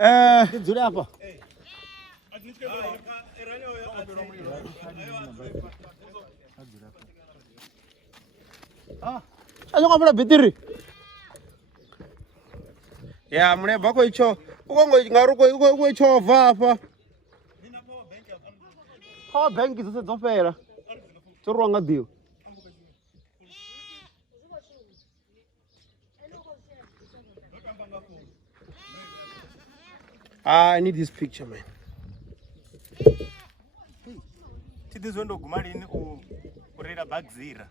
Dzule hapa. Ayo ngapela betiri. Ya Muleba ko icho. Ukongo ngaruko uko ichova hapa. Power bank dzose dzofera. Tsorwanga dio. I need this picture, man. This window gumarini ureda bagzira.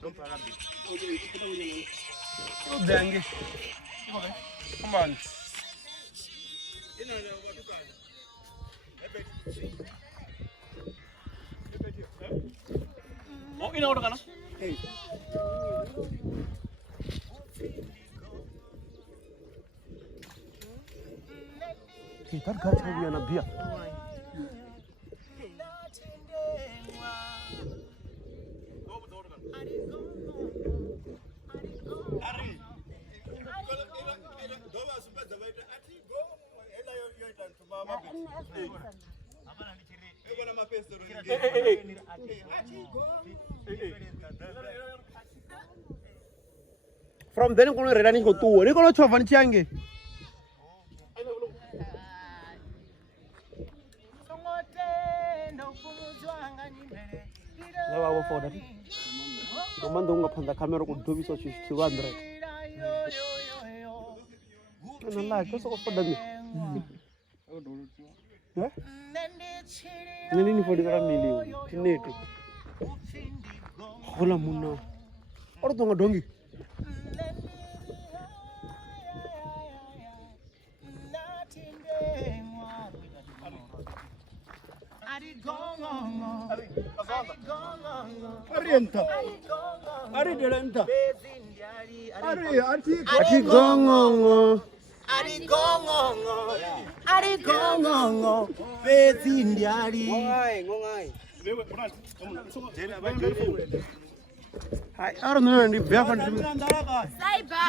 Don't para bit. Oh, dang it. Come on. Oh, ina order kana? Hey. That guy's having an beer. From then on, we're running to two. We're going to have a change. Comando panda camera con 2 so 200. Non la cosa ko fodami. Eh? Nini fodi kara milion. Tineto. Hola munna. Ordo ngadongi. Arienta. Ari delenta. Ari ati gongongo. Ari gongongo. Ari gongongo. Bezindiari. Ngongai. I don't know. Ni befa. Saiba.